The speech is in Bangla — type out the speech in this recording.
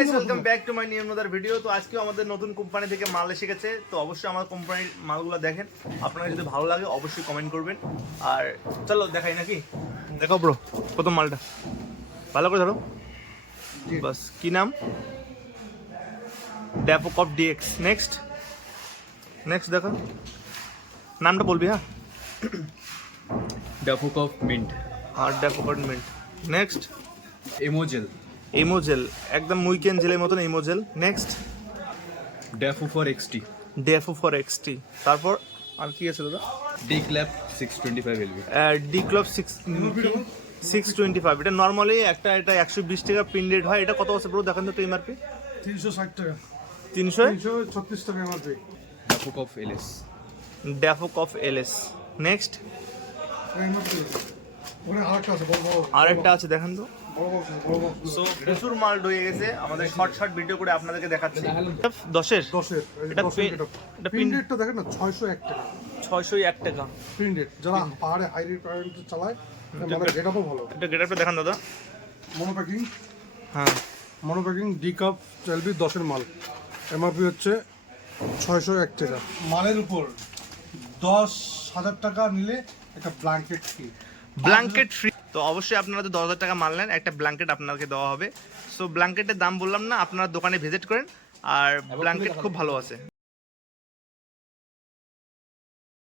Guys welcome back to my new another video. তো আজকে আমাদের নতুন কোম্পানি থেকে মাল এসে গেছে, তো অবশ্যই আমার কোম্পানির মালগুলো দেখেন। আপনাদের যদি ভালো লাগে অবশ্যই কমেন্ট করবেন। আর চলো দেখাই নাকি, দেখো ব্রো প্রথম মালটা ভালো করে ধরো। বাস কি নাম? ড্যাপোকপ ডিএক্স। নেক্সট নেক্সট দেখো, নামটা বলবি হ্যাঁ। ড্যাপোকপ মিন্ট আর ড্যাপোকপ মিন্ট। নেক্সট এমোজেল ইমোজেল, একদম উইকেন্ড জেলের মতন ইমোজেল। নেক্সট ড্যাফো ফর এক্সটি ডেফো ফর এক্সটি। তারপর আর কি আছে দাদা? ডিক্ল্যাপ 625 এলবি ডি ক্লব 625। এটা নর্মালি একটা, এটা 120 টাকা প্রিন্ট রেট হয়। এটা কত আছে ব্রো দেখেন তো এমআরপি? 360 টাকা 336 টাকা এমআরপি। ড্যাপোকপ এলএস ড্যাফোকপ এলএস। নেক্সট এমআরপি ওখানে আরেকটা আছে বড় বড় আরেকটা আছে দেখেন তো। বড় বড় সো প্রচুর মাল ঢুকে গেছে, আমাদের শর্ট শর্ট ভিডিও করে আপনাদেরকে দেখাচ্ছি। 10-এর 10 এটা প্রিন্ট রেটটা দেখেন না 601 টাকা 601 টাকা প্রিন্ট রেট। যারা পাহাড়ে হাই রেট প্যারেন্ট চালায় মানে গেটআপও ভালো। এটা গেটআপটা দেখান দাদা। মনোপ্যাকিং হ্যাঁ ডি কাপ এলবি 10 এর মাল, এমআরপি হচ্ছে 601 টাকা। মালের উপর 10,000 টাকা নিলে একটা ব্ল্যাঙ্কেট ফ্রি। Blanket free. তো অবশ্যই আপনারা তো 10,000 টাকা মাল নেন, একটা ব্ল্যাঙ্কেট আপনাদেরকে দেওয়া হবে। সো ব্ল্যাঙ্কেটের দাম বললাম না, আপনারা দোকানে ভিজিট করেন। আর ব্ল্যাঙ্কেট খুব ভালো আছে।